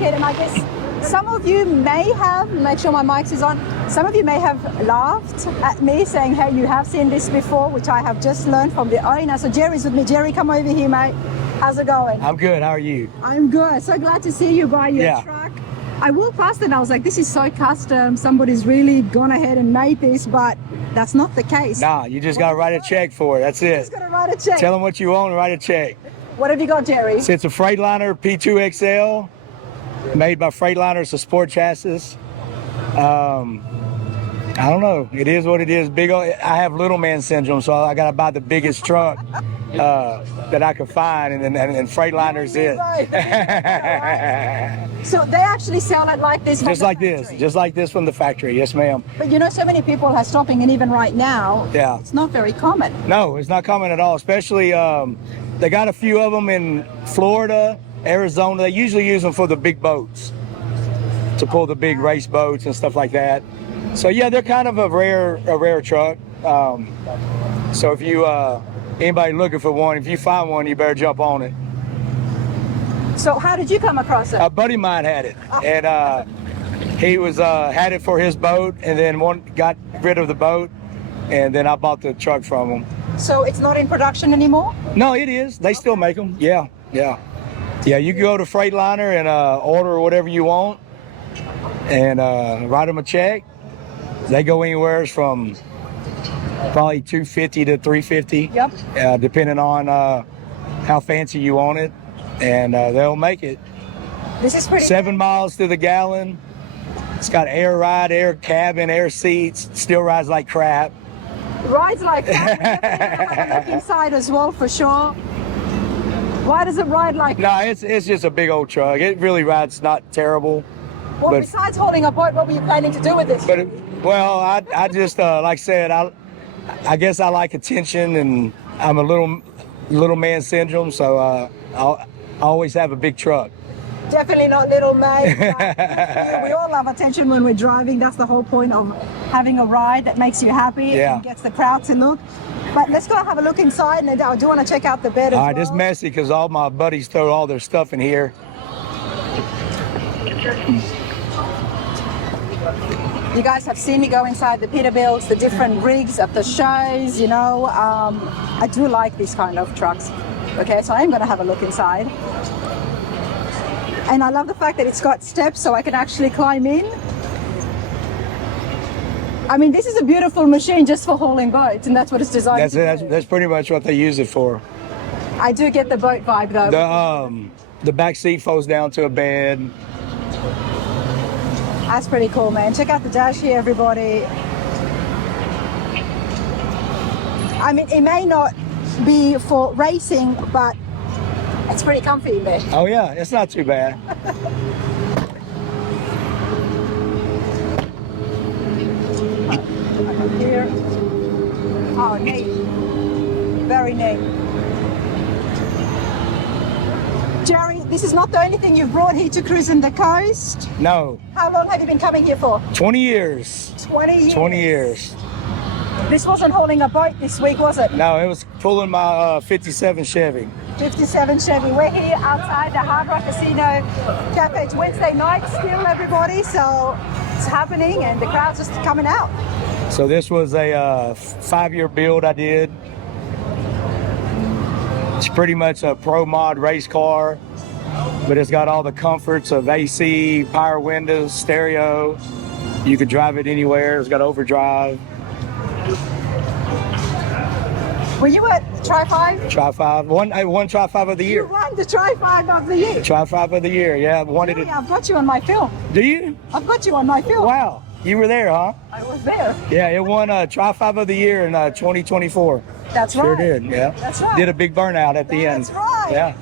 it, and I guess some of you may have, make sure my mic is on, some of you may have laughed at me saying, hey, you have seen this before, which I have just learned from the owner. So Jerry's with me. Jerry, come over here, mate. How's it going? I'm good. How are you? I'm good. So glad to see you buy your truck. I walked past it and I was like, this is so custom. Somebody's really gone ahead and made this, but that's not the case. Nah, you just got to write a check for it. That's it. Just got to write a check. Tell them what you want and write a check. What have you got, Jerry? It's a Freightliner P2XL, made by Freightliner. It's a sport chassis. I don't know. It is what it is. Big. I have little man syndrome, so I got to buy the biggest truck that I could find, and Freightliner's it. So they actually sell it like this? Just like this from the factory. Yes, ma'am. But you know, so many people are stopping, and even right now, it's not very common. No, it's not common at all, especially they got a few of them in Florida, Arizona. They usually use them for the big boats, to pull the big race boats and stuff like that. So yeah, they're kind of a rare truck. So if you anybody looking for one, if you find one, you better jump on it. So how did you come across it? A buddy of mine had it, and he was had it for his boat, and then got rid of the boat, and then I bought the truck from him. So it's not in production anymore? No, it is. They still make them. Yeah. You can go to Freightliner and order whatever you want, and write them a check. They go anywhere from probably $250 to $350. Yep. Depending on how fancy you want it, and they'll make it. This is pretty. 7 miles to the gallon. It's got air ride, air cabin, air seats. Still rides like crap. Rides like crap. Have a look inside as well, for sure. Why does it ride like that? No, it's just a big old truck. It really rides not terrible. Well, besides holding a boat, what were you planning to do with this? Well, I just like I said, I guess I like attention, and I'm a little man syndrome, so I always have a big truck. Definitely not little man. We all love attention when we're driving. That's the whole point of having a ride that makes you happy and gets the crowd to look. But let's go have a look inside, and I do want to check out the bed as well. All right, it's messy because all my buddies throw all their stuff in here. You guys have seen me go inside the Peterbilts, the different rigs at the shows, you know. I do like these kind of trucks. Okay, so I'm going to have a look inside. And I love the fact that it's got steps so I can actually climb in. I mean, this is a beautiful machine just for hauling boats, and that's what it's designed to do. That's pretty much what they use it for. I do get the boat vibe, though. The back seat folds down to a bed. That's pretty cool, man. Check out the dash here, everybody. I mean, it may not be for racing, but it's pretty comfy in there. Oh yeah, it's not too bad. Here. Oh, neat. Very neat. Jerry, this is not the only thing you've brought here to Cruisin the Coast. No. How long have you been coming here for? 20 years. 20 years? 20 years. This wasn't hauling a boat this week, was it? No, it was pulling my 57 Chevy. 57 Chevy. We're here outside the Hard Rock Casino Cafe. It's Wednesday night still, everybody, so it's happening and the crowd's just coming out. So this was a 5-year build I did. It's pretty much a pro mod race car, but it's got all the comforts of AC, power windows, stereo. You could drive it anywhere. It's got overdrive. Were you at Tri-5? Tri-5. I won Tri-5 of the year. You won the Tri-5 of the year? Tri-5 of the year, yeah. Really? I've got you on my film. Do you? I've got you on my film. Wow. You were there, huh? I was there. Yeah, it won Tri-5 of the year in 2024. That's right. Sure did, yeah. That's right. Did a big burnout at the end. That's right. Yeah.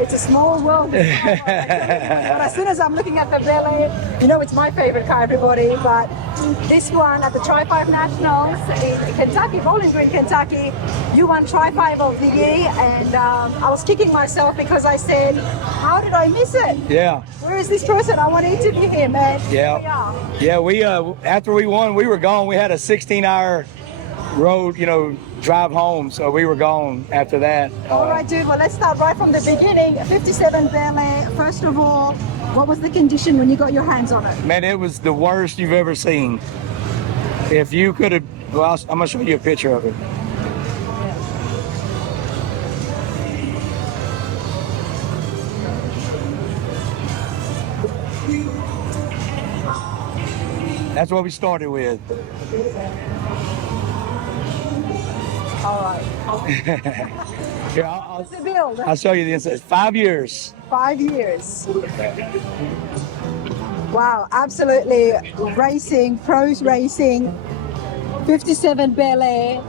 It's a small world. But as soon as I'm looking at the Bel Air, you know it's my favorite car, everybody, but this one at the Tri-5 Nationals in Kentucky, Bowling Green, Kentucky, you won Tri-5 of the year, and I was kicking myself because I said, how did I miss it? Yeah. Where is this person? I want to interview him, man. Yeah. Yeah, we after we won, we were gone. We had a 16-hour road, drive home. So we were gone after that. All right, dude. Well, let's start right from the beginning. 57 Bel Air. First of all, what was the condition when you got your hands on it? Man, it was the worst you've ever seen. If you could have, well, I'm gonna show you a picture of it. That's what we started with. All right. Here, What's the build? I'll show you the inside. 5 years. 5 years. Wow, absolutely racing, pros racing. 57 Bel Air.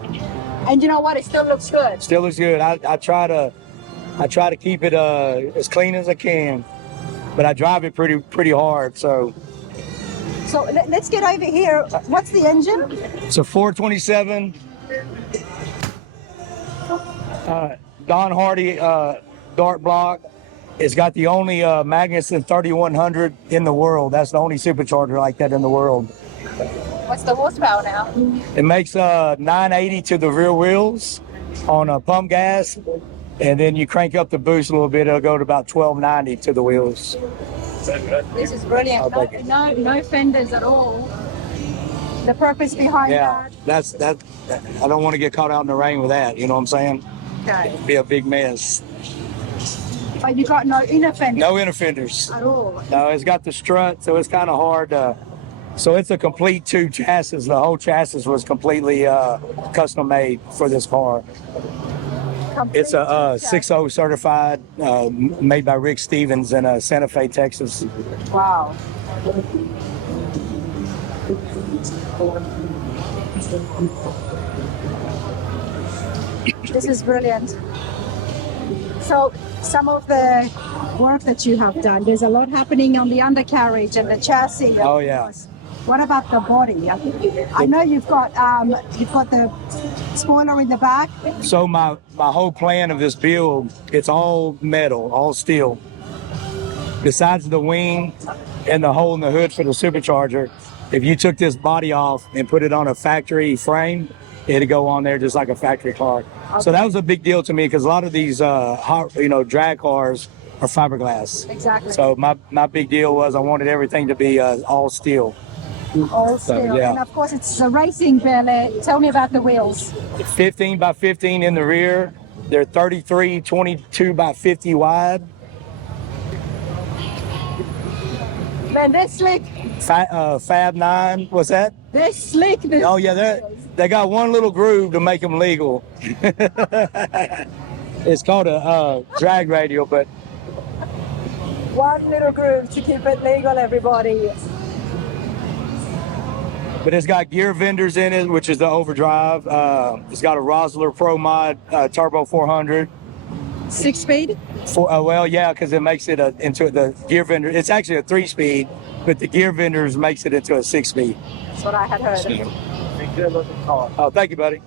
And you know what? It still looks good. Still looks good. I try to keep it as clean as I can, but I drive it pretty hard. So let's get over here. What's the engine? it's a 427 Don Hardy dart block. It's got the only Magnuson 3100 in the world. That's the only supercharger like that in the world. What's the horsepower now? It makes 980 to the rear wheels on a pump gas, and then you crank up the boost a little bit, it'll go to about 1290 to the wheels. This is brilliant. No fenders at all. The purpose behind Yeah, that. I don't want to get caught out in the rain with that. You know what I'm saying? Okay. It'd be a big mess. But you got no inner fenders No inner fenders. at all. No, it's got the strut, so it's kind of hard. So it's a complete tube chassis. The whole chassis was completely custom made for this car. It's a 6.0 certified, made by Rick Stevens in Santa Fe, Texas. Wow. This is brilliant. So some of the work that you have done, there's a lot happening on the undercarriage and the chassis. Oh, yeah. What about the body? I know you've got the spoiler in the back. So my whole plan of this build, it's all metal, all steel. Besides the wing and the hole in the hood for the supercharger, if you took this body off and put it on a factory frame, it'd go on there just like a factory car. Okay. So that was a big deal to me because a lot of these drag cars are fiberglass. Exactly. So my big deal was I wanted everything to be all steel. All steel. Yeah. And of course it's a racing Bel Air. Tell me about the wheels. 15 by 15 in the rear. They're 33, 22 by 50 wide. Man, they're slick. Fab 9, what's that? They're slick. Oh yeah, they got one little groove to make them legal. It's called a drag radial, but one little groove to keep it legal, everybody. But it's got gear vendors in it, which is the overdrive. It's got a Rosler Pro Mod Turbo 400. 6-speed? Well, yeah, because it makes it into the gear vendor. It's actually a 3-speed, but the gear vendors makes it into a 6-speed. That's what I had heard. Oh, thank you, buddy.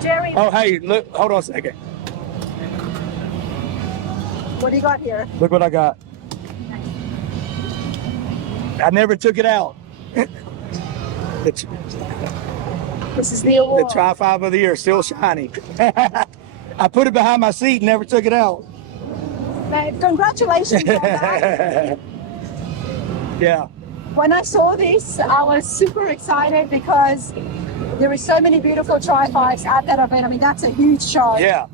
Jerry. Oh, hey, look, hold on a second. What do you got here? Look what I got. I never took it out. This is the award. The Tri-5 of the Year, still shiny. I put it behind my seat and never took it out. Man, congratulations on that. Yeah. When I saw this, I was super excited because there are so many beautiful Tri-5s at that event. I mean, that's a huge show. Yeah.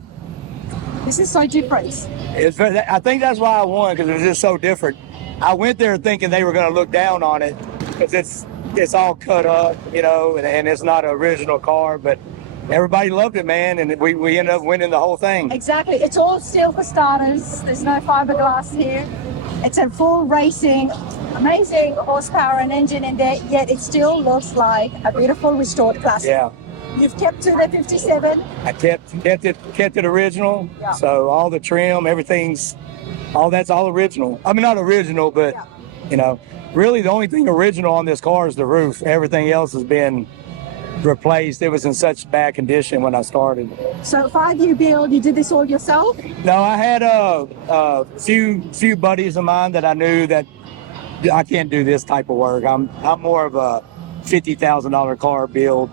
This is so different. I think that's why I won, because it was just so different. I went there thinking they were going to look down on it because it's all cut up, and it's not an original car, but everybody loved it, man, and we ended up winning the whole thing. Exactly. It's all steel for starters. There's no fiberglass here. It's a full racing, amazing horsepower and engine in there, yet it still looks like a beautiful restored classic. Yeah. You've kept to the 57. I kept it original. Yeah. So all the trim, that's all original. I mean, not original, but really the only thing original on this car is the roof. Everything else has been replaced. It was in such bad condition when I started. So 5-year build, you did this all yourself? No, I had a few buddies of mine that I knew that I can't do this type of work. I'm more of a $50,000 car build.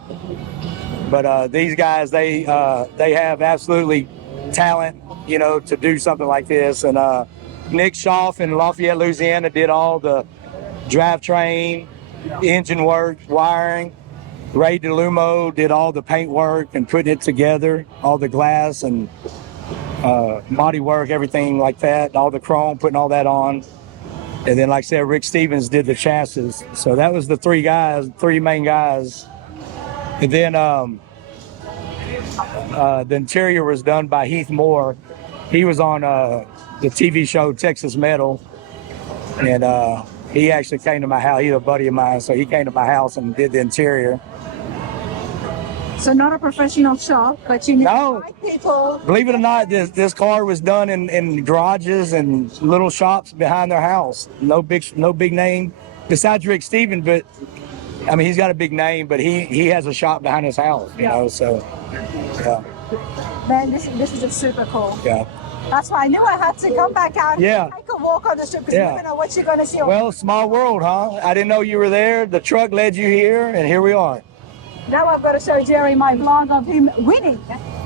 But these guys, they have absolutely talent, you know, to do something like this. And Nick Schaff in Lafayette, Louisiana, did all the drivetrain, engine work, wiring. Ray DeLumo did all the paint work and putting it together, all the glass and body work, everything like that, all the chrome, putting all that on. And then, like I said, Rick Stevens did the chassis. So that was the three main guys. And then the interior was done by Heath Moore. He was on the TV show Texas Metal. And he actually came to my house. He's a buddy of mine. So he came to my house and did the interior. So not a professional shop, but you need No. people. Believe it or not, this car was done in garages and little shops behind their house. No big name besides Rick Stevens, but I mean he's got a big name, but he has a shop behind his house, you know. So yeah. Man, this is just super cool. Yeah. That's why I knew I had to come back out Yeah. and take a walk on the strip because you never know what you're going to see. Well, small world, huh? I didn't know you were there. The truck led you here, and here we are. Now I've got to show Jerry my vlog of him winning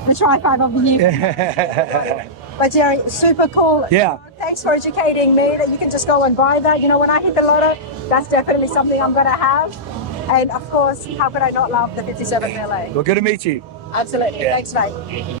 the Tri-5 of the year. But Jerry, super cool. Yeah. Thanks for educating me that you can just go and buy that. You know, when I hit the lotto, that's definitely something I'm going to have. And of course, how could I not love the 57 Bel Air? Well, good to meet you. Absolutely. Yeah. Thanks, mate.